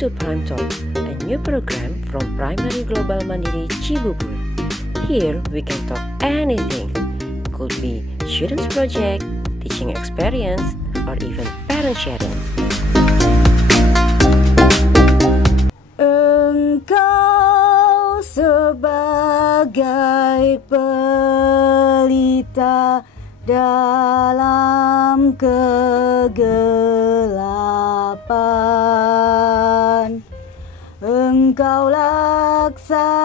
to Prime Talk, a new program from Primary Global Mandiri Cibubur. Here we can talk anything. Could be students project, teaching experience, or even parent sharing. Engkau sebagai pelita dalam kegelapan, Engkau laksana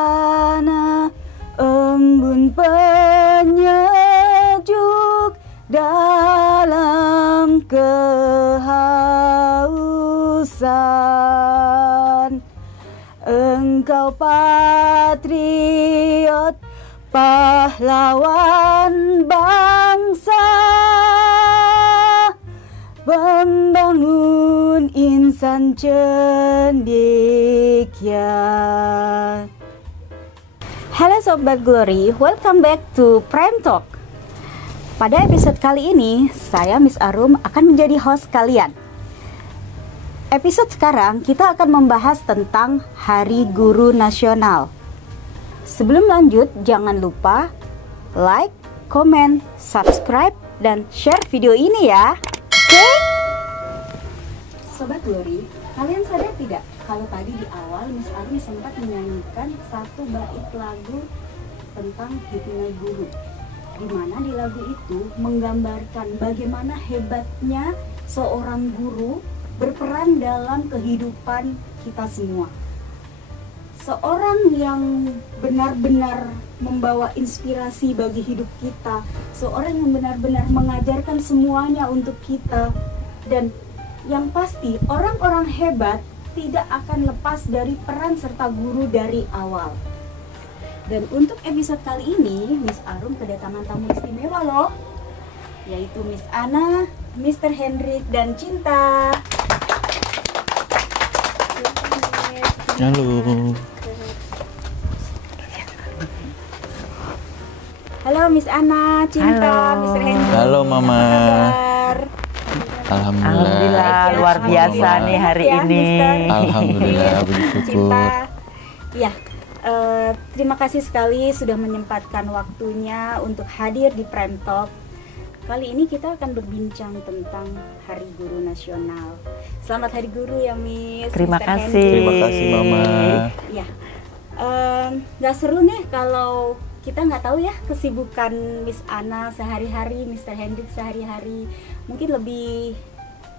embun penyejuk dalam kehausan, Engkau patriot pahlawan bangsa, pembangun insan cendekia. Halo Sobat Glory, welcome back to Prime Talk. Pada episode kali ini, saya Miss Arum akan menjadi host kalian. Episode sekarang kita akan membahas tentang Hari Guru Nasional. Sebelum lanjut, jangan lupa like, komen, subscribe, dan share video ini ya. Oke? Sobat Glory, kalian sadar tidak kalau tadi di awal Miss Arum sempat menyanyikan satu bait lagu tentang himne guru, di mana di lagu itu menggambarkan bagaimana hebatnya seorang guru berperan dalam kehidupan kita semua. Seorang yang benar-benar membawa inspirasi bagi hidup kita, seorang yang benar-benar mengajarkan semuanya untuk kita, dan yang pasti orang-orang hebat tidak akan lepas dari peran serta guru dari awal. Dan untuk episode kali ini, Miss Arum kedatangan tamu istimewa loh, yaitu Miss Ana, Mr. Hendrik, dan Cinta. Halo. Halo Miss Ana, Cinta, Halo. Mr. Hendrik. Halo Mama. Apa kabar? Alhamdulillah. Luar biasa Mama. nih hari Ya, ini. Mister. Alhamdulillah, Yes, bersyukur. Cinta. Ya, terima kasih sekali sudah menyempatkan waktunya untuk hadir di Prime Talk. Kali ini kita akan berbincang tentang Hari Guru Nasional. Selamat Hari Guru ya Miss. Terima Mr. kasih. Hendrik. Terima kasih Mama. Ya, nggak seru nih kalau kita nggak tahu ya kesibukan Miss Ana sehari-hari, Mr. Hendrik sehari-hari. Mungkin lebih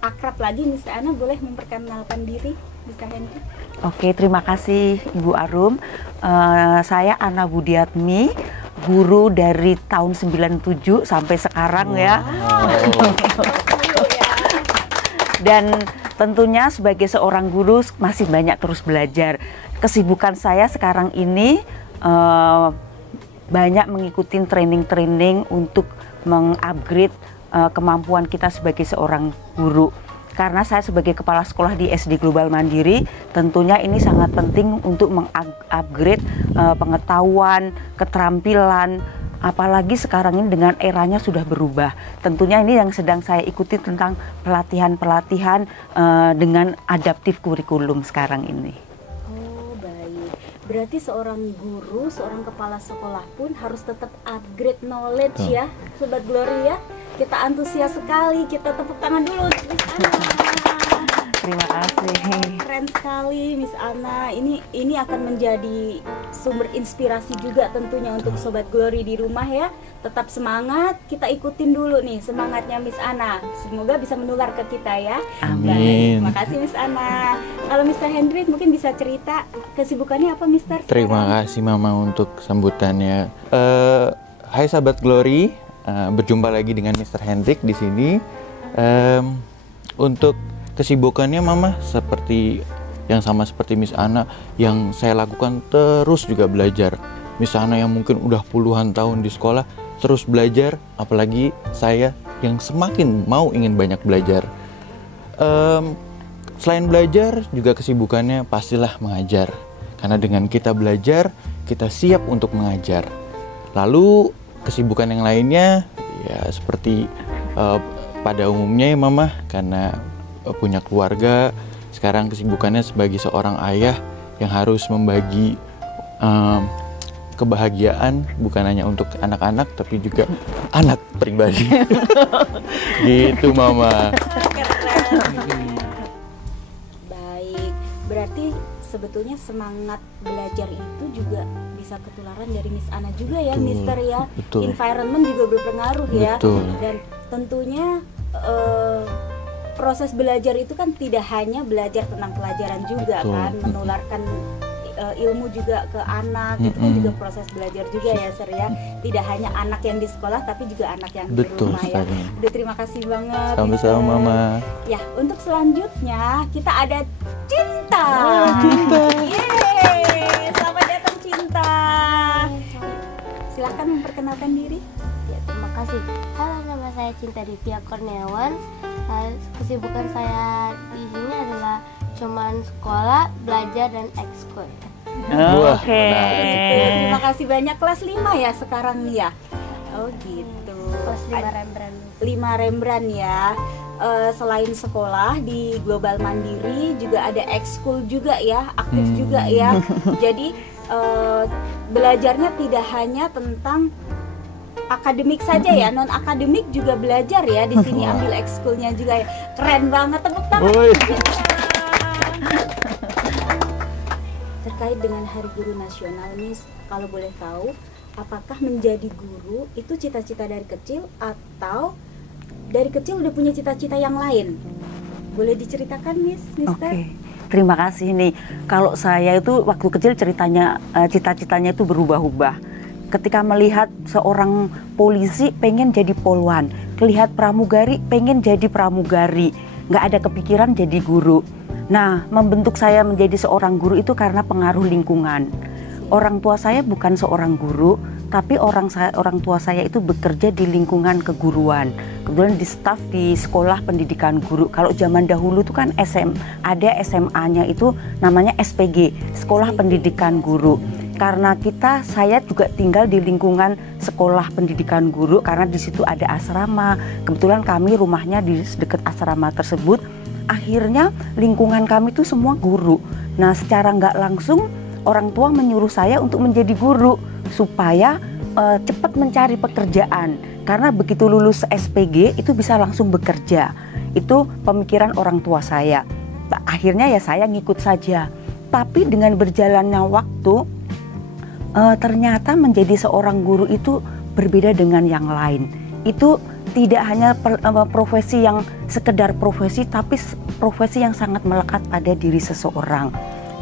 akrab lagi Miss Ana boleh memperkenalkan diri, Mr. Hendrik. Oke, terima kasih Ibu Arum. Saya Ana Budiatmi, guru dari tahun 97 sampai sekarang ya. Dan tentunya sebagai seorang guru masih banyak terus belajar. Kesibukan saya sekarang ini banyak mengikuti training-training untuk mengupgrade kemampuan kita sebagai seorang guru. Karena saya sebagai kepala sekolah di SD Global Mandiri, tentunya ini sangat penting untuk mengupgrade pengetahuan, keterampilan, apalagi sekarang ini dengan eranya sudah berubah. Tentunya ini yang sedang saya ikuti tentang pelatihan-pelatihan dengan adaptif kurikulum sekarang ini. Berarti seorang guru, seorang kepala sekolah pun harus tetap upgrade knowledge ya, Sobat Glory ya. Kita antusias sekali, kita tepuk tangan dulu untuk Miss Ana. Terima kasih. Keren sekali Miss Ana. Ini akan menjadi sumber inspirasi juga tentunya untuk Sobat Glory di rumah ya. Tetap semangat, kita ikutin dulu nih semangatnya Miss Ana. Semoga bisa menular ke kita ya. Amin. Terima kasih Miss Ana. Kalau Mr. Hendrik mungkin bisa cerita kesibukannya apa Mister? Terima kasih Mama untuk sambutannya. Hai sahabat Glory, berjumpa lagi dengan Mr. Hendrik di sini. Untuk kesibukannya Mama seperti yang sama seperti Miss Ana, yang saya lakukan terus juga belajar. Miss Ana yang mungkin udah puluhan tahun di sekolah terus belajar, apalagi saya yang semakin ingin banyak belajar. Selain belajar juga kesibukannya pastilah mengajar, karena dengan kita belajar kita siap untuk mengajar. Lalu kesibukan yang lainnya ya seperti pada umumnya ya Mama, karena punya keluarga, sekarang kesibukannya sebagai seorang ayah yang harus membagi kebahagiaan bukan hanya untuk anak-anak tapi juga anak pribadi. Gitu Mama. Baik, berarti sebetulnya semangat belajar itu juga bisa ketularan dari Miss Ana juga ya, Betul, Mister ya. betul. Environment juga berpengaruh ya. Betul. Dan tentunya proses belajar itu kan tidak hanya belajar tentang pelajaran juga Betul. kan, menularkan ilmu juga ke anak, itu kan juga proses belajar juga ya Sir ya. Tidak hanya anak yang di sekolah tapi juga anak yang Betul di rumah ya. sekali. Udah, terima kasih banget. Sama-sama Mister. Mama. Ya, untuk selanjutnya kita ada Cinta. Cinta. Yeay, selamat datang Cinta. Silahkan memperkenalkan diri. Ya, terima kasih. Halo, nama saya Cinta Divya Kurniawan. Kesibukan saya di sini adalah cuman sekolah, belajar, dan ekskul. Wah, Oke. Terima kasih banyak. Kelas 5 ya sekarang ya. Oh gitu. Kelas 5 Rembrandt. 5 Rembrandt ya. Selain sekolah di Global Mandiri juga ada ekskul juga ya, aktif juga ya. Jadi belajarnya tidak hanya tentang akademik saja ya, non akademik juga belajar ya di sini, ambil ekskulnya juga ya. Keren banget, tepuk tangan. Woi. Terkait dengan Hari Guru Nasional, Miss, kalau boleh tahu, apakah menjadi guru itu cita-cita dari kecil atau dari kecil udah punya cita-cita yang lain? Boleh diceritakan, Miss, Mister? Oke, terima kasih nih. Kalau saya itu waktu kecil ceritanya, cita-citanya itu berubah-ubah. Ketika melihat seorang polisi pengen jadi polwan, melihat pramugari pengen jadi pramugari, nggak ada kepikiran jadi guru. Nah, membentuk saya menjadi seorang guru itu karena pengaruh lingkungan. Orang tua saya bukan seorang guru, tapi orang tua saya itu bekerja di lingkungan keguruan. Kebetulan di staf di sekolah pendidikan guru. Kalau zaman dahulu itu kan ada SMA-nya itu namanya SPG, Sekolah Pendidikan Guru. Karena saya juga tinggal di lingkungan sekolah pendidikan guru karena di situ ada asrama. Kebetulan kami rumahnya di dekat asrama tersebut. Akhirnya lingkungan kami itu semua guru. Nah, secara nggak langsung orang tua menyuruh saya untuk menjadi guru supaya cepat mencari pekerjaan. Karena begitu lulus SPG itu bisa langsung bekerja. Itu pemikiran orang tua saya. Akhirnya ya saya ngikut saja. Tapi dengan berjalannya waktu, ternyata menjadi seorang guru itu berbeda dengan yang lain. Itu tidak hanya profesi yang sekedar profesi, tapi profesi yang sangat melekat pada diri seseorang.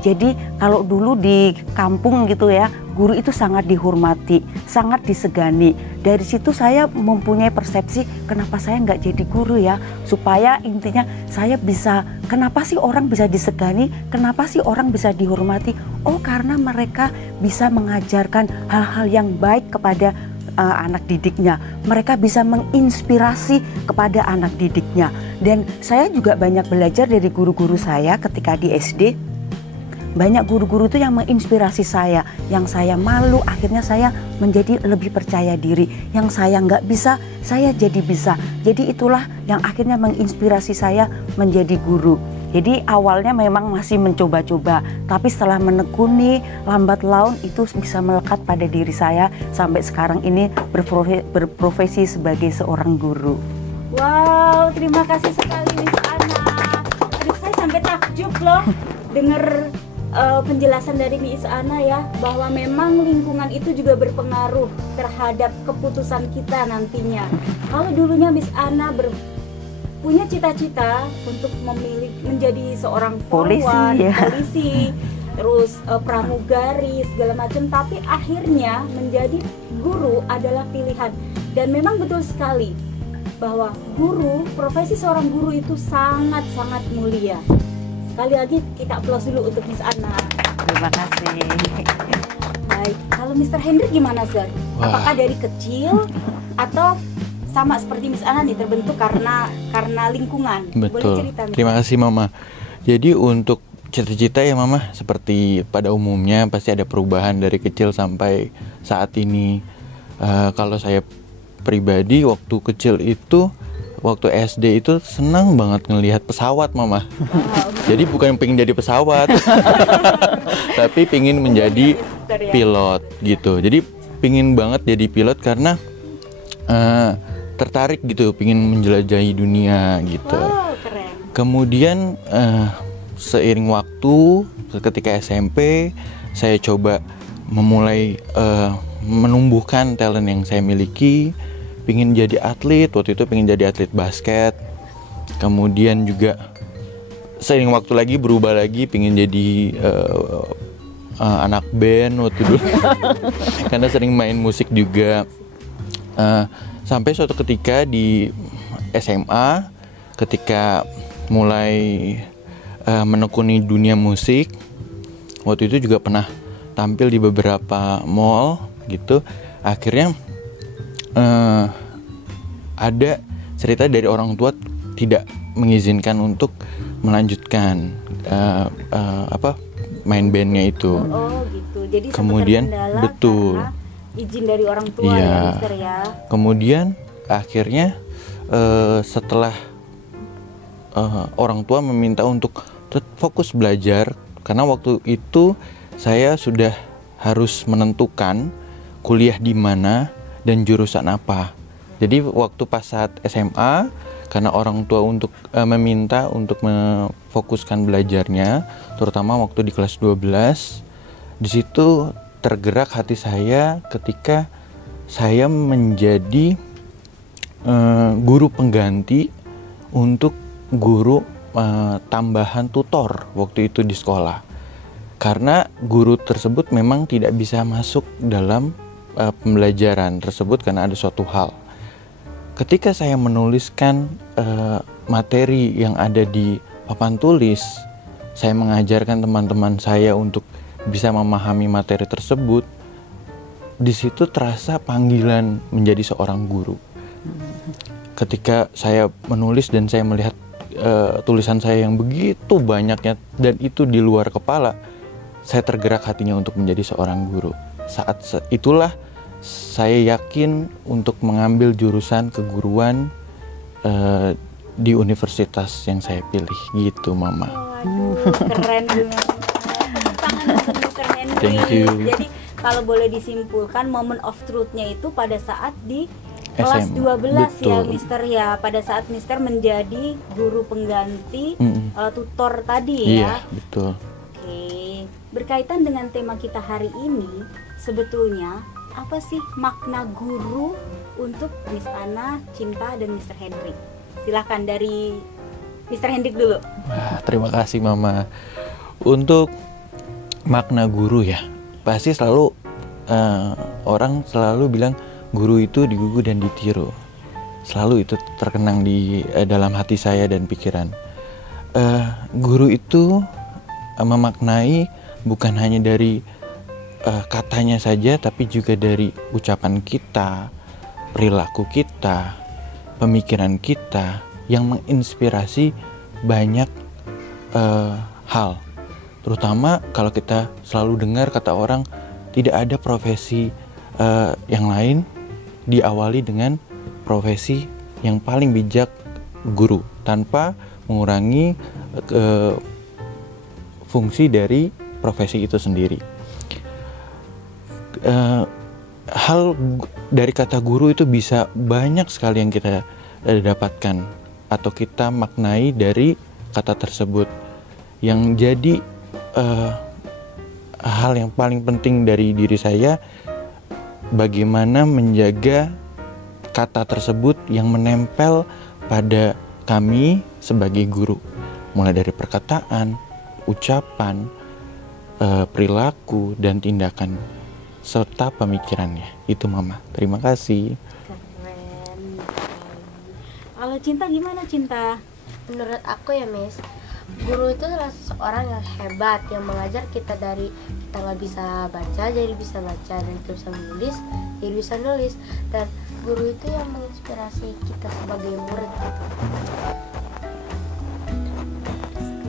Jadi kalau dulu di kampung gitu ya, guru itu sangat dihormati, sangat disegani. Dari situ saya mempunyai persepsi, kenapa saya nggak jadi guru ya? Supaya intinya saya bisa, kenapa sih orang bisa disegani? Kenapa sih orang bisa dihormati? Oh, karena mereka bisa mengajarkan hal-hal yang baik kepada anak didiknya. Mereka bisa menginspirasi kepada anak didiknya. Dan saya juga banyak belajar dari guru-guru saya ketika di SD. Banyak guru-guru itu yang menginspirasi saya. Yang saya malu, akhirnya saya menjadi lebih percaya diri. Yang saya nggak bisa, saya jadi bisa. Jadi itulah yang akhirnya menginspirasi saya menjadi guru. Jadi awalnya memang masih mencoba-coba, tapi setelah menekuni lambat laun itu bisa melekat pada diri saya sampai sekarang ini berprofesi sebagai seorang guru. Wow, terima kasih sekali Miss Ana. Aduh, saya sampai takjub loh dengar penjelasan dari Miss Ana ya, bahwa memang lingkungan itu juga berpengaruh terhadap keputusan kita nantinya. Kalau dulunya Miss Ana punya cita-cita untuk menjadi seorang polwan, polisi, terus pramugari segala macam, tapi akhirnya menjadi guru adalah pilihan. Dan memang betul sekali bahwa profesi seorang guru itu sangat-sangat mulia. Sekali lagi kita aplaus dulu untuk Miss Ana. Terima kasih. Baik, kalau Mr. Hendrik gimana, Sir? Apakah dari kecil atau sama seperti Miss Ana nih terbentuk karena lingkungan? Betul. Boleh cerita, Miss? Terima kasih Mama. Jadi untuk cita-cita ya Mama, seperti pada umumnya pasti ada perubahan dari kecil sampai saat ini. Kalau saya pribadi waktu kecil itu waktu SD itu senang banget ngelihat pesawat mama. Jadi bukan pengen jadi pesawat, tapi pengen menjadi pilot gitu. Jadi pengen banget jadi pilot karena tertarik gitu, pengen menjelajahi dunia gitu. Wow, keren. Kemudian seiring waktu ketika SMP saya coba memulai menumbuhkan talent yang saya miliki, pengen jadi atlet, waktu itu pengen jadi atlet basket. Kemudian juga seiring waktu lagi berubah lagi, pengen jadi anak band waktu dulu karena sering main musik juga. Sampai suatu ketika di SMA ketika mulai menekuni dunia musik, waktu itu juga pernah tampil di beberapa mall gitu. Akhirnya ada cerita dari orang tua tidak mengizinkan untuk melanjutkan main bandnya itu. Oh gitu. Jadi kemudian betul karena izin dari orang tua iya. Ya Mister ya. Kemudian akhirnya setelah orang tua meminta untuk fokus belajar, karena waktu itu saya sudah harus menentukan kuliah di mana dan jurusan apa. Jadi waktu pas saat SMA, karena orang tua untuk meminta untuk memfokuskan belajarnya, terutama waktu di kelas 12, di situ tergerak hati saya ketika saya menjadi guru pengganti untuk guru tambahan tutor waktu itu di sekolah. Karena guru tersebut memang tidak bisa masuk dalam pembelajaran tersebut karena ada suatu hal. Ketika saya menuliskan materi yang ada di papan tulis, saya mengajarkan teman-teman saya untuk bisa memahami materi tersebut. Di situ terasa panggilan menjadi seorang guru. Ketika saya menulis dan saya melihat tulisan saya yang begitu banyaknya dan itu di luar kepala, saya tergerak hatinya untuk menjadi seorang guru. Saat itulah saya yakin untuk mengambil jurusan keguruan di universitas yang saya pilih gitu mama. Waduh, keren banget. Tangan untuk Mr. Henry. Thank you. Jadi kalau boleh disimpulkan moment of truth-nya itu pada saat di kelas SMA. 12 Betul. ya Mister ya, pada saat Mister menjadi guru pengganti tutor tadi ya. Iya betul. Oke, berkaitan dengan tema kita hari ini, sebetulnya apa sih makna guru untuk Miss Ana, Cinta, dan Mr. Hendrik? Silahkan dari Mr. Hendrik dulu. Wah, terima kasih mama. Untuk makna guru ya, pasti selalu orang selalu bilang guru itu digugu dan ditiru. Selalu itu terkenang di dalam hati saya dan pikiran. Guru itu memaknai bukan hanya dari katanya saja, tapi juga dari ucapan kita, perilaku kita, pemikiran kita yang menginspirasi banyak hal. Terutama kalau kita selalu dengar kata orang tidak ada profesi yang lain diawali dengan profesi yang paling bijak, guru, tanpa mengurangi fungsi dari profesi itu sendiri. Hal dari kata guru itu bisa banyak sekali yang kita dapatkan atau kita maknai dari kata tersebut. Yang jadi hal yang paling penting dari diri saya, bagaimana menjaga kata tersebut yang menempel pada kami sebagai guru, mulai dari perkataan, ucapan, perilaku, dan tindakan serta pemikirannya. Itu mama. Terima kasih. Keren. Kalau Cinta gimana Cinta? Menurut aku ya Miss, guru itu adalah seseorang yang hebat, yang mengajar kita dari kita nggak bisa baca jadi bisa baca, dan kita bisa menulis jadi bisa nulis, dan guru itu yang menginspirasi kita sebagai murid gitu.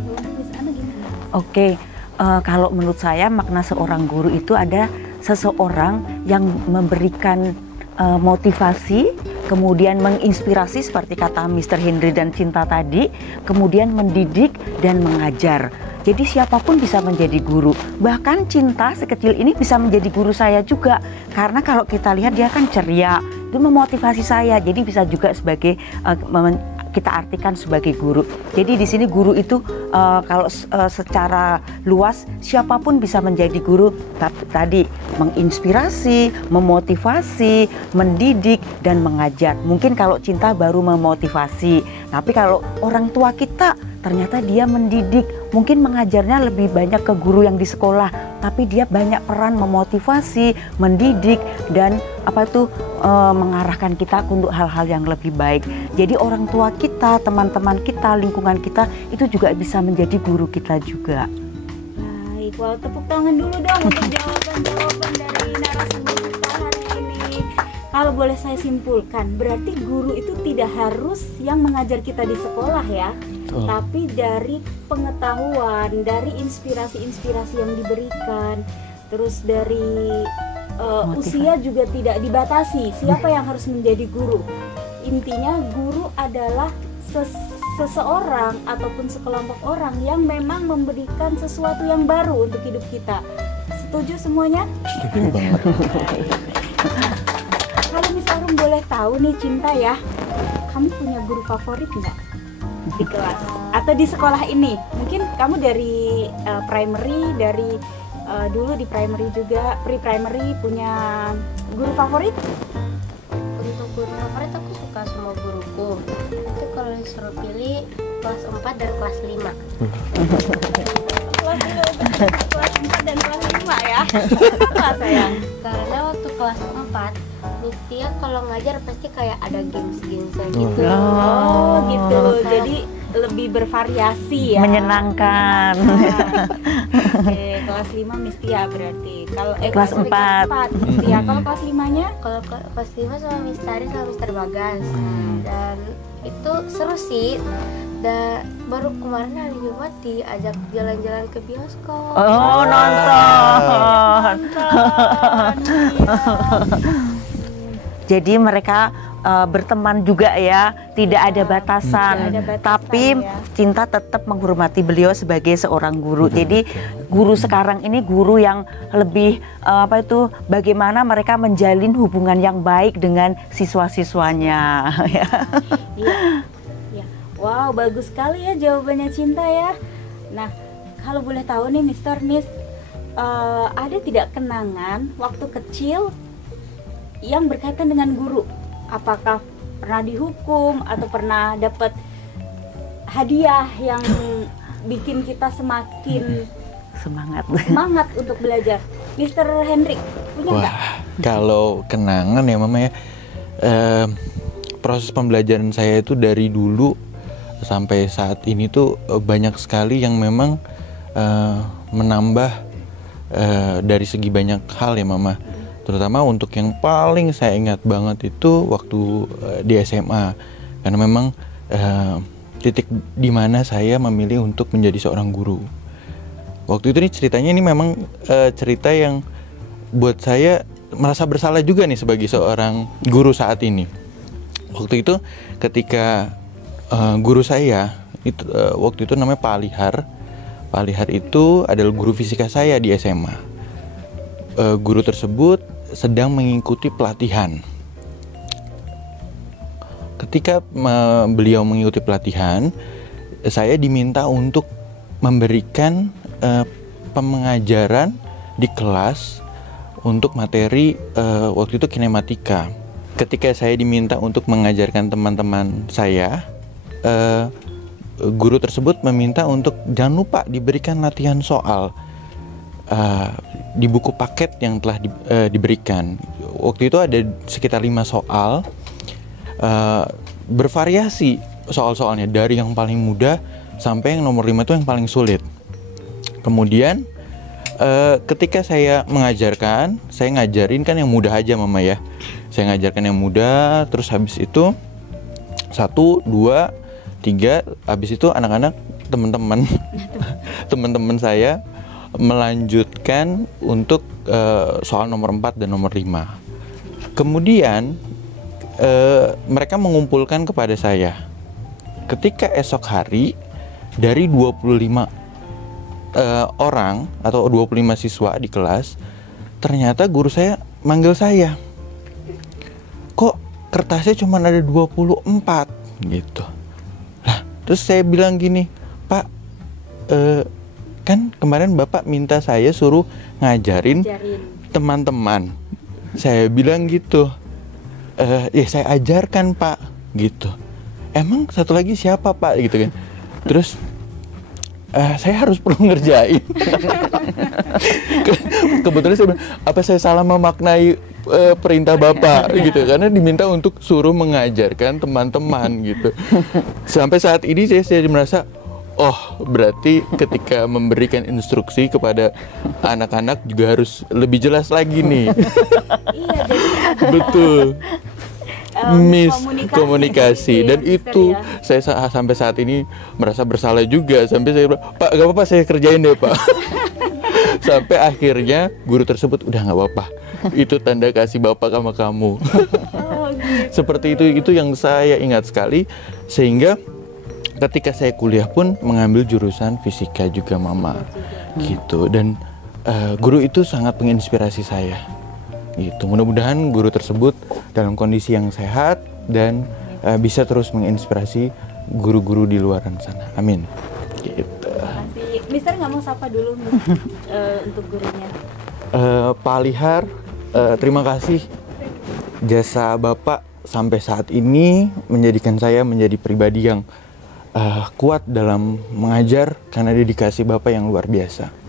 Kalau Miss Ana gimana? Oke, kalau menurut saya makna seorang guru itu ada seseorang yang memberikan motivasi kemudian menginspirasi seperti kata Mr. Henry dan Cinta tadi, kemudian mendidik dan mengajar. Jadi siapapun bisa menjadi guru. Bahkan Cinta sekecil ini bisa menjadi guru saya juga. Karena kalau kita lihat dia kan ceria, itu memotivasi saya. Jadi bisa juga sebagai kita artikan sebagai guru. Jadi di sini guru itu kalau secara luas siapapun bisa menjadi guru. Tapi tadi menginspirasi, memotivasi, mendidik dan mengajar. Mungkin kalau Cinta baru memotivasi, tapi kalau orang tua kita ternyata dia mendidik, mungkin mengajarnya lebih banyak ke guru yang di sekolah, tapi dia banyak peran memotivasi, mendidik dan mengarahkan kita untuk hal-hal yang lebih baik. Jadi orang tua kita, teman-teman kita, lingkungan kita itu juga bisa menjadi guru kita juga. Baik, wow, tepuk tangan dulu dong untuk jawaban-jawaban dari narasumber kita hari ini. Kalau boleh saya simpulkan, berarti guru itu tidak harus yang mengajar kita di sekolah ya, tapi dari pengetahuan, dari inspirasi-inspirasi yang diberikan, terus dari usia juga tidak dibatasi. Siapa yang harus menjadi guru? Intinya guru adalah seseorang ataupun sekelompok orang yang memang memberikan sesuatu yang baru untuk hidup kita. Setuju semuanya? Setuju banget. Kalau Miss Arum boleh tahu nih Cinta ya, kamu punya guru favorit nggak di kelas atau di sekolah ini? Mungkin kamu dari primary, dari dulu di primary juga, pre-primary punya guru favorit? Untuk guru favorit aku suka semua guruku. Itu kalau disuruh pilih kelas 4 dan kelas 5. Kelas 4 dan kelas 5 ya? Kenapa sayang? Karena waktu kelas 4 Miss Tia kalau ngajar pasti kayak ada games-gamesnya gitu. Oh gitu, jadi lebih bervariasi ya, menyenangkan. Oke, kelas 5 Miss Tia berarti. Kalau kelas 4 Miss Tia. Kalau kelas 5-nya? Kalau kelas 5 sama Miss Tari sama Mr. Bagas. Dan itu seru sih. Dan baru kemarin hari Jumat diajak jalan-jalan ke bioskop. Oh, nonton. Jadi mereka berteman juga ya, tidak ada batasan, tapi ya. Cinta tetap menghormati beliau sebagai seorang guru. Jadi guru sekarang ini guru yang lebih bagaimana mereka menjalin hubungan yang baik dengan siswa-siswanya. Iya. Wow, bagus sekali ya jawabannya Cinta ya. Nah, kalau boleh tahu nih Miss, ada tidak kenangan waktu kecil yang berkaitan dengan guru? Apakah pernah dihukum atau pernah dapat hadiah yang bikin kita semakin semangat untuk belajar? Mr. Hendrik, punya nggak? Kalau kenangan ya Mama ya, proses pembelajaran saya itu dari dulu sampai saat ini tuh banyak sekali yang memang menambah dari segi banyak hal ya Mama. Terutama untuk yang paling saya ingat banget itu waktu di SMA, karena memang titik di mana saya memilih untuk menjadi seorang guru. Waktu itu nih ceritanya ini memang cerita yang buat saya merasa bersalah juga nih sebagai seorang guru saat ini. Waktu itu ketika guru saya itu waktu itu namanya Pak Alihar. Pak Alihar itu adalah guru fisika saya di SMA. Guru tersebut sedang mengikuti pelatihan. Ketika beliau mengikuti pelatihan, saya diminta untuk memberikan pengajaran di kelas untuk materi waktu itu kinematika. Ketika saya diminta untuk mengajarkan teman-teman saya, guru tersebut meminta untuk jangan lupa diberikan latihan soal di buku paket yang telah diberikan. Waktu itu ada sekitar 5 soal, bervariasi soal-soalnya dari yang paling mudah sampai yang nomor 5 itu yang paling sulit. Kemudian ketika saya mengajarkan, saya ngajarin kan yang mudah aja Mama ya. Saya ngajarkan yang mudah, terus habis itu 1, 2, 3, habis itu anak-anak teman-teman saya melanjutkan untuk soal nomor 4 dan nomor 5. Kemudian mereka mengumpulkan kepada saya. Ketika esok hari dari 25 orang atau 25 siswa di kelas, ternyata guru saya manggil saya. Kok kertasnya cuma ada 24 gitu. Lah, terus saya bilang gini, Pak, kan kemarin Bapak minta saya suruh ngajarin teman-teman. Saya bilang gitu. Ya saya ajarkan, Pak, gitu. Emang satu lagi siapa, Pak, gitu kan. Terus saya harus perlu ngerjain. Kebetulan saya bilang, apa saya salah memaknai perintah Bapak gitu, karena diminta untuk suruh mengajarkan teman-teman gitu. Sampai saat ini saya merasa, oh berarti ketika memberikan instruksi kepada anak-anak juga harus lebih jelas lagi nih. Iya, jadi ada Betul. Komunikasi dan itu ya. saya sampai saat ini merasa bersalah juga, sampai saya bilang, Pak gak apa-apa saya kerjain deh, Pak. Sampai akhirnya guru tersebut udah gak apa-apa, itu tanda kasih Bapak sama kamu. Seperti itu yang saya ingat sekali, sehingga ketika saya kuliah pun mengambil jurusan fisika juga, Mama, gitu. Dan guru itu sangat menginspirasi saya. Gitu. Mudah-mudahan guru tersebut dalam kondisi yang sehat dan bisa terus menginspirasi guru-guru di luar sana. Amin. Gitu. Terima kasih. Mister nggak mau sapa dulu untuk gurunya. Pak Alihar, terima kasih. Jasa Bapak sampai saat ini menjadikan saya menjadi pribadi yang kuat dalam mengajar karena dedikasi Bapak yang luar biasa.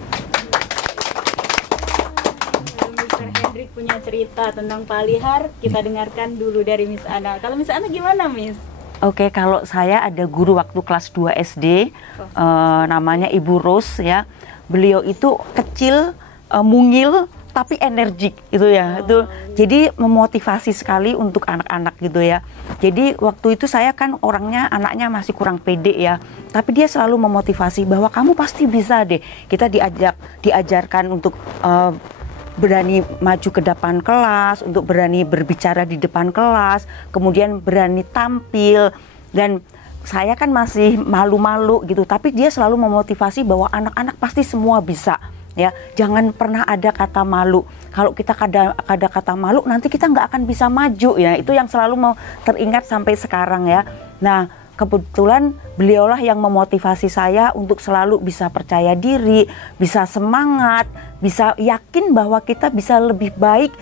Punya cerita tentang Pak Alihar, kita dengarkan dulu dari Miss Ana. Kalau Miss Ana gimana, Miss? Oke, kalau saya ada guru waktu kelas 2 SD, namanya Ibu Rose ya. Beliau itu kecil, mungil, tapi energik gitu ya. Itu jadi memotivasi sekali untuk anak-anak gitu ya. Jadi waktu itu saya kan anaknya masih kurang pede ya. Tapi dia selalu memotivasi bahwa kamu pasti bisa deh. Kita diajarkan untuk berani maju ke depan kelas, untuk berani berbicara di depan kelas, kemudian berani tampil. Dan saya kan masih malu-malu gitu, tapi dia selalu memotivasi bahwa anak-anak pasti semua bisa ya. Jangan pernah ada kata malu. Kalau kita ada kata malu, nanti kita nggak akan bisa maju ya. Itu yang selalu mau teringat sampai sekarang ya. Nah, kebetulan beliaulah yang memotivasi saya untuk selalu bisa percaya diri, bisa semangat, bisa yakin bahwa kita bisa lebih baik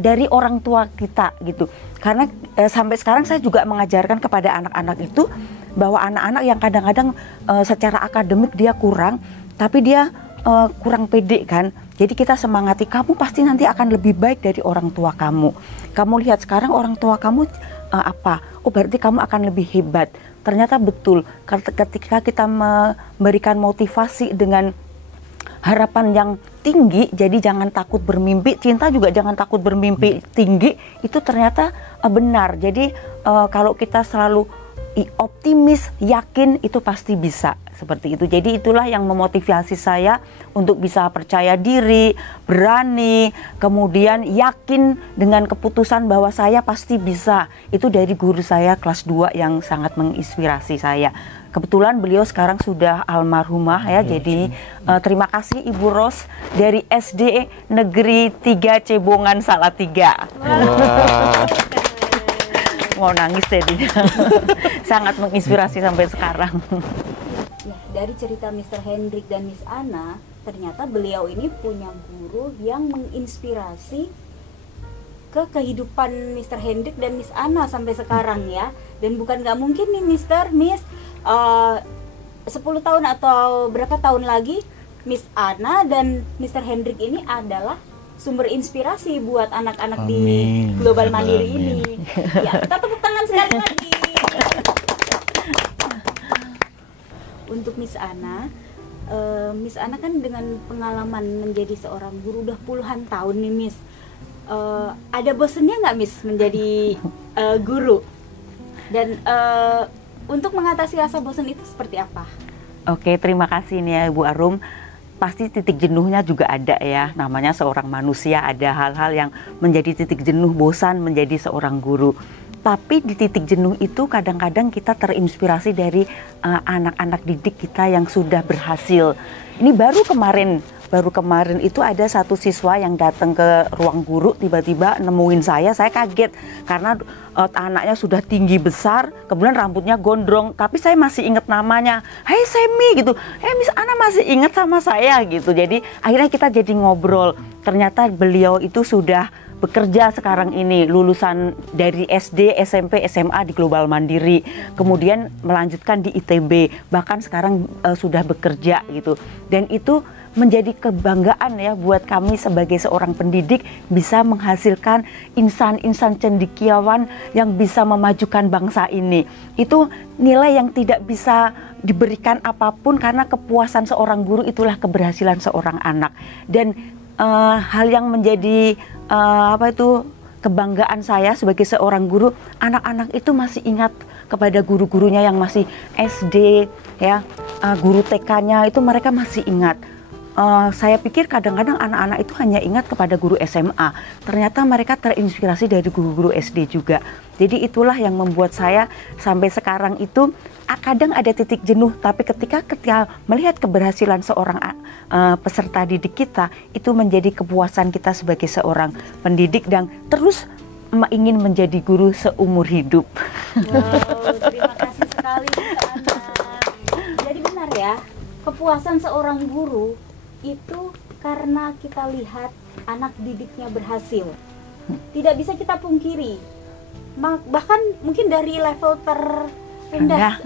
dari orang tua kita gitu. Karena sampai sekarang saya juga mengajarkan kepada anak-anak itu bahwa anak-anak yang kadang-kadang secara akademik dia kurang, tapi dia kurang pede kan. Jadi kita semangati, kamu pasti nanti akan lebih baik dari orang tua kamu. Kamu lihat sekarang orang tua kamu apa? Oh berarti kamu akan lebih hebat. Ternyata betul, ketika kita memberikan motivasi dengan harapan yang tinggi, jadi jangan takut bermimpi, cinta juga jangan takut bermimpi tinggi, itu ternyata benar. Jadi kalau kita selalu optimis, yakin, itu pasti bisa. Seperti itu. Jadi itulah yang memotivasi saya untuk bisa percaya diri, berani, kemudian yakin dengan keputusan bahwa saya pasti bisa. Itu dari guru saya kelas 2 yang sangat menginspirasi saya. Kebetulan beliau sekarang sudah almarhumah ya. Jadi terima kasih Ibu Ros dari SD Negeri 3 Cebongan Salatiga. Wah. Mau nangis jadi sangat menginspirasi sampai sekarang. Ya, dari cerita Mr. Hendrik dan Miss Ana, ternyata beliau ini punya guru yang menginspirasi ke kehidupan Mr. Hendrik dan Miss Ana sampai sekarang ya. Dan bukan nggak mungkin nih Miss 10 tahun atau berapa tahun lagi Miss Ana dan Mr. Hendrik ini adalah sumber inspirasi buat anak-anak di Global Mandiri ini. Ya, kita tepuk tangan sekali lagi. Untuk Miss Ana kan dengan pengalaman menjadi seorang guru udah puluhan tahun nih Miss. Ada bosennya nggak Miss menjadi guru? Dan untuk mengatasi rasa bosan itu seperti apa? Oke, terima kasih nih ya Ibu Arum. Pasti titik jenuhnya juga ada ya, namanya seorang manusia, ada hal-hal yang menjadi titik jenuh, bosan menjadi seorang guru. Tapi di titik jenuh itu kadang-kadang kita terinspirasi dari anak-anak didik kita yang sudah berhasil. Ini baru kemarin itu ada satu siswa yang datang ke ruang guru, tiba-tiba nemuin saya kaget karena anaknya sudah tinggi besar, kemudian rambutnya gondrong, tapi saya masih ingat namanya, "Hai Semi," gitu, Miss Ana masih ingat sama saya gitu. Jadi akhirnya kita jadi ngobrol, ternyata beliau itu sudah bekerja sekarang ini, lulusan dari SD, SMP, SMA di Global Mandiri, kemudian melanjutkan di ITB, bahkan sekarang sudah bekerja gitu. Dan itu menjadi kebanggaan ya buat kami sebagai seorang pendidik, bisa menghasilkan insan-insan cendekiawan yang bisa memajukan bangsa ini. Itu nilai yang tidak bisa diberikan apapun, karena kepuasan seorang guru itulah keberhasilan seorang anak. Dan hal yang menjadi kebanggaan saya sebagai seorang guru, anak-anak itu masih ingat kepada guru-gurunya yang masih SD ya, guru TK-nya itu mereka masih ingat. Saya pikir kadang-kadang anak-anak itu hanya ingat kepada guru SMA, ternyata mereka terinspirasi dari guru-guru SD juga. Jadi itulah yang membuat saya sampai sekarang itu kadang ada titik jenuh, tapi ketika melihat keberhasilan seorang peserta didik kita, itu menjadi kepuasan kita sebagai seorang pendidik dan terus ingin menjadi guru seumur hidup. Wow, terima kasih sekali Miss Ana. Jadi benar ya, kepuasan seorang guru itu karena kita lihat anak didiknya berhasil. Tidak bisa kita pungkiri. Bahkan mungkin dari level terendah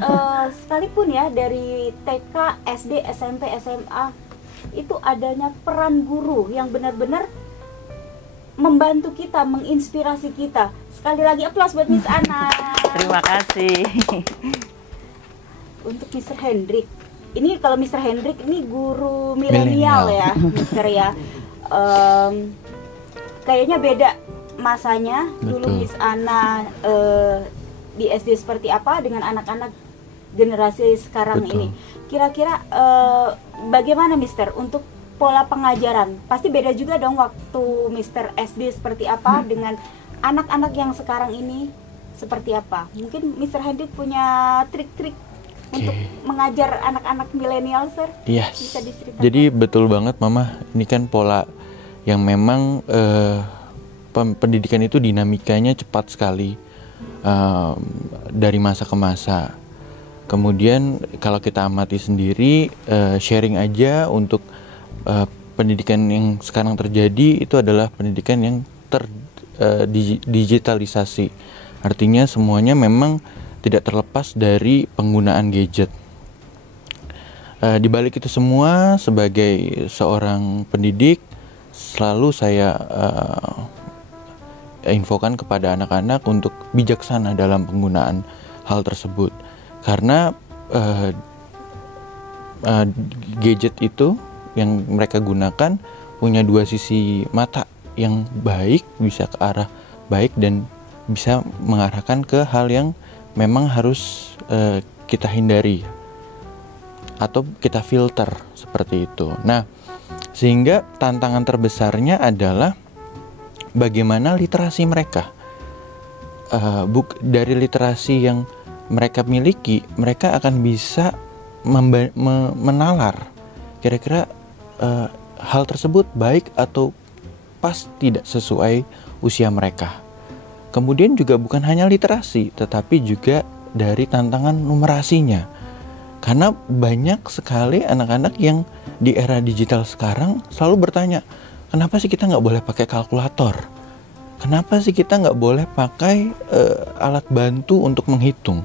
sekalipun ya, dari TK, SD, SMP, SMA, itu adanya peran guru yang benar-benar membantu kita, menginspirasi kita. Sekali lagi aplaus buat Miss Ana. Terima kasih. Untuk Mr. Hendrik, ini kalau Mr. Hendrik ini guru milenial ya, Mr. ya. Kayaknya beda masanya. Betul. Dulu Miss Ana di SD seperti apa dengan anak-anak generasi sekarang. Betul. Ini. Kira-kira bagaimana Mister untuk pola pengajaran? Pasti beda juga dong waktu Mister SD seperti apa dengan anak-anak yang sekarang ini seperti apa? Mungkin Mister Hendrik punya trik-trik untuk mengajar anak-anak milenial, Sir? Yes. Bisa diceritakan? Jadi betul banget Mama, ini kan pola yang memang pendidikan itu dinamikanya cepat sekali, dari masa ke masa. Kemudian kalau kita amati sendiri, sharing aja untuk pendidikan yang sekarang terjadi itu adalah pendidikan yang digitalisasi. Artinya semuanya memang tidak terlepas dari penggunaan gadget. Di balik itu semua, sebagai seorang pendidik, selalu saya infokan kepada anak-anak untuk bijaksana dalam penggunaan hal tersebut. Karena gadget itu yang mereka gunakan punya dua sisi mata yang baik, bisa ke arah baik dan bisa mengarahkan ke hal yang memang harus kita hindari atau kita filter seperti itu. Nah, sehingga tantangan terbesarnya adalah bagaimana literasi mereka. Dari literasi yang mereka miliki, mereka akan bisa menalar kira-kira hal tersebut baik atau pas tidak sesuai usia mereka. Kemudian juga bukan hanya literasi, tetapi juga dari tantangan numerasinya. Karena banyak sekali anak-anak yang di era digital sekarang selalu bertanya, kenapa sih kita nggak boleh pakai kalkulator? Kenapa sih kita nggak boleh pakai alat bantu untuk menghitung?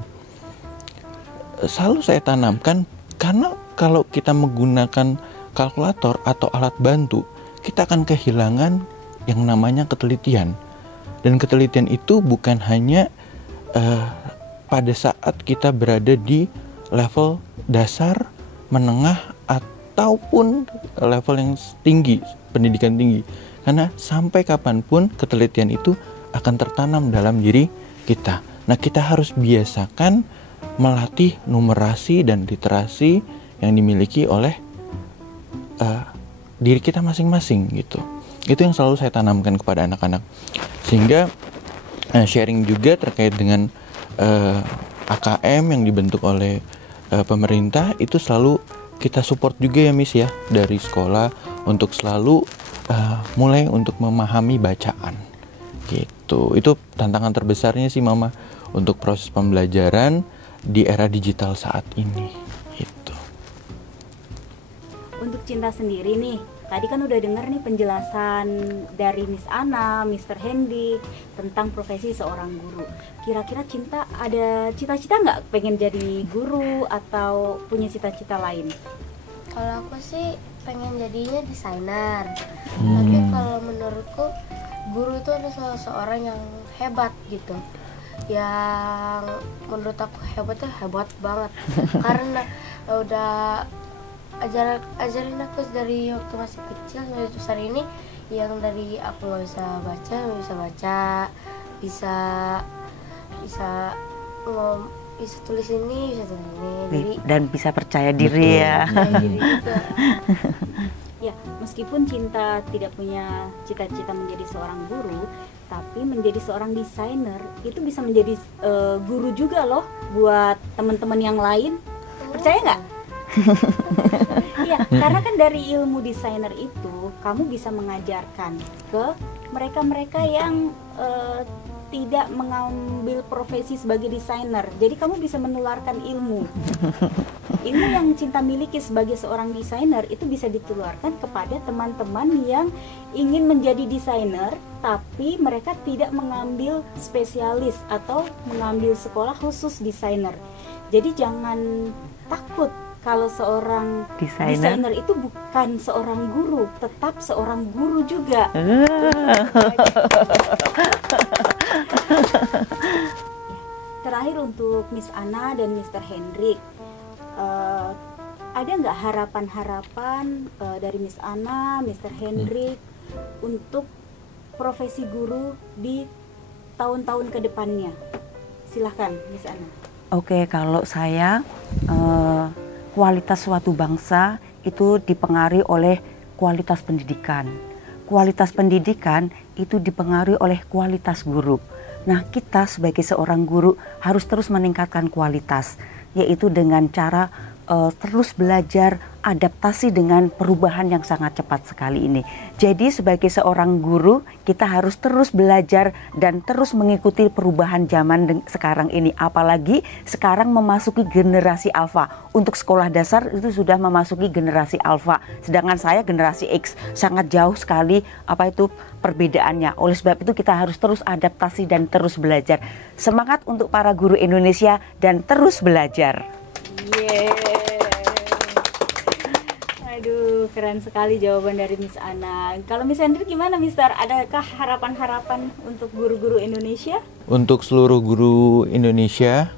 Selalu saya tanamkan, karena kalau kita menggunakan kalkulator atau alat bantu, kita akan kehilangan yang namanya ketelitian. Dan ketelitian itu bukan hanya pada saat kita berada di level dasar, menengah, ataupun level yang tinggi, pendidikan tinggi. Karena sampai kapanpun ketelitian itu akan tertanam dalam diri kita. Nah, kita harus biasakan melatih numerasi dan literasi yang dimiliki oleh diri kita masing-masing gitu. Itu yang selalu saya tanamkan kepada anak-anak. Sehingga sharing juga terkait dengan AKM yang dibentuk oleh pemerintah, itu selalu kita support juga ya Miss ya, dari sekolah untuk selalu mulai untuk memahami bacaan gitu. Itu tantangan terbesarnya sih Mama untuk proses pembelajaran di era digital saat ini gitu. Untuk Cinta sendiri nih, tadi kan udah dengar nih penjelasan dari Miss Ana, Mr. Hendy tentang profesi seorang guru. Kira-kira Cinta ada cita-cita nggak pengen jadi guru atau punya cita-cita lain? Kalau aku sih pengen jadinya desainer. Tapi kalau menurutku guru itu adalah seorang yang hebat gitu. Yang menurut aku hebat banget. Karena udah ajarin aku dari waktu masih kecil sampai besar ini, yang dari aku nggak bisa baca, bisa tulis ini, bisa tulis ini. Jadi, dan bisa percaya diri ya. percaya diri juga. Ya, meskipun Cinta tidak punya cita-cita menjadi seorang guru, tapi menjadi seorang desainer itu bisa menjadi guru juga loh buat teman-teman yang lain. Percaya nggak? Iya, karena kan dari ilmu desainer itu kamu bisa mengajarkan ke mereka-mereka yang tidak mengambil profesi sebagai desainer. Jadi kamu bisa menularkan ilmu. Ilmu yang Cinta miliki sebagai seorang desainer itu bisa ditularkan kepada teman-teman yang ingin menjadi desainer tapi mereka tidak mengambil spesialis atau mengambil sekolah khusus desainer. Jadi jangan takut kalau seorang desainer itu bukan seorang guru, tetap seorang guru juga. Terakhir untuk Miss Ana dan Mr. Hendrik, ada nggak harapan-harapan dari Miss Ana, Mr. Hendrik untuk profesi guru di tahun-tahun ke depannya? Silahkan Miss Ana. Oke, kalau saya kualitas suatu bangsa itu dipengaruhi oleh kualitas pendidikan. Kualitas pendidikan itu dipengaruhi oleh kualitas guru. Nah, kita sebagai seorang guru harus terus meningkatkan kualitas, yaitu dengan cara terus belajar adaptasi dengan perubahan yang sangat cepat sekali ini. Jadi sebagai seorang guru kita harus terus belajar dan terus mengikuti perubahan zaman sekarang ini. Apalagi sekarang memasuki generasi alfa. Untuk sekolah dasar itu sudah memasuki generasi alfa. Sedangkan saya generasi X, sangat jauh sekali perbedaannya. Oleh sebab itu kita harus terus adaptasi dan terus belajar. Semangat untuk para guru Indonesia dan terus belajar. Aduh, keren sekali jawaban dari Miss Ana. Kalau Miss Hendrik gimana, Mister? Adakah harapan-harapan untuk guru-guru Indonesia? Untuk seluruh guru Indonesia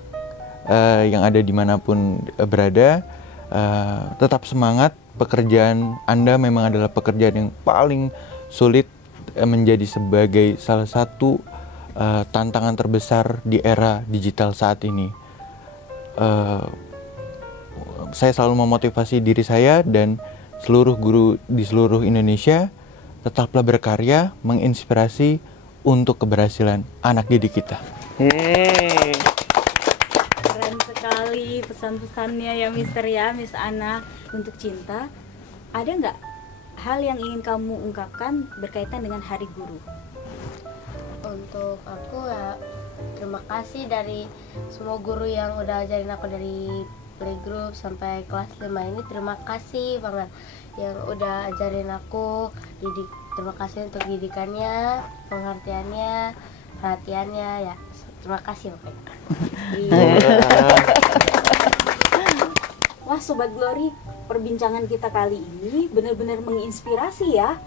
yang ada dimanapun berada, tetap semangat. Pekerjaan Anda memang adalah pekerjaan yang paling sulit, menjadi sebagai salah satu tantangan terbesar di era digital saat ini. Saya selalu memotivasi diri saya dan seluruh guru di seluruh Indonesia, tetaplah berkarya, menginspirasi untuk keberhasilan anak didik kita. Keren sekali pesan-pesannya ya Mister ya, Miss Ana. Untuk Cinta, ada nggak hal yang ingin kamu ungkapkan berkaitan dengan Hari Guru? Untuk aku ya, terima kasih dari semua guru yang udah ajarin aku dari playgroup sampai kelas 5 ini. Terima kasih banget yang udah ajarin aku. Terima kasih untuk didikannya, pengertiannya, perhatiannya ya. Terima kasih pokoknya. Wah Sobat Glory, perbincangan kita kali ini benar-benar menginspirasi ya.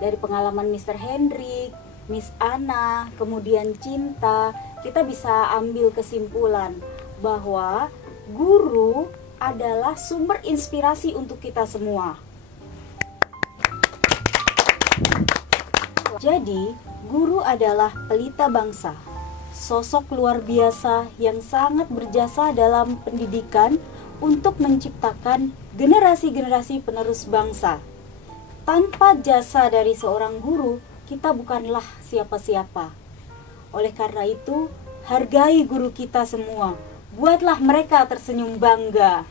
Dari pengalaman Mr. Hendrik, Miss Ana, kemudian Cinta, kita bisa ambil kesimpulan bahwa guru adalah sumber inspirasi untuk kita semua. Jadi, guru adalah pelita bangsa, sosok luar biasa yang sangat berjasa dalam pendidikan untuk menciptakan generasi-generasi penerus bangsa. Tanpa jasa dari seorang guru, kita bukanlah siapa-siapa. Oleh karena itu, hargai guru kita semua. Buatlah mereka tersenyum bangga.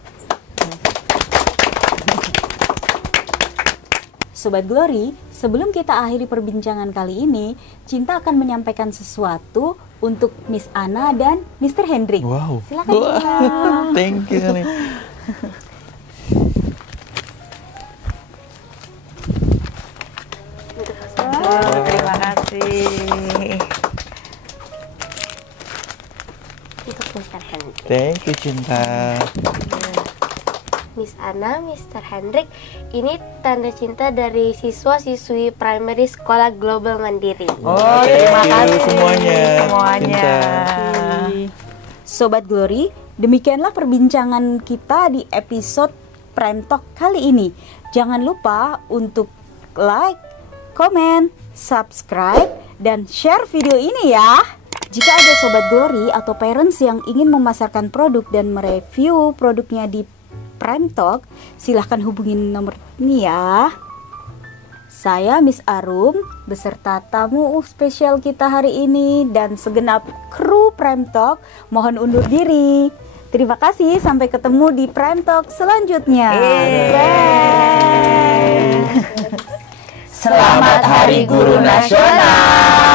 Sobat Glory, sebelum kita akhiri perbincangan kali ini, Cinta akan menyampaikan sesuatu untuk Miss Ana dan Mr. Hendrik. Wow. Silakan. Wah, Cinta. thank you nih. Terima kasih. Untuk Mr. Hendrik. Thank you Cinta. Miss Ana, Mr. Hendrik, ini tanda cinta dari siswa-siswi primary Sekolah Global Mandiri. Oh, Thank terima you kasih semuanya. semuanya. Sobat Glory, demikianlah perbincangan kita di episode Prime Talk kali ini. Jangan lupa untuk like, komen, subscribe, dan share video ini ya. Jika ada Sobat Glory atau parents yang ingin memasarkan produk dan mereview produknya di Prime Talk, silahkan hubungin nomor ini ya. Saya Miss Arum beserta tamu spesial kita hari ini dan segenap kru Prime Talk mohon undur diri. Terima kasih, sampai ketemu di Prime Talk selanjutnya. Selamat Hari Guru Nasional.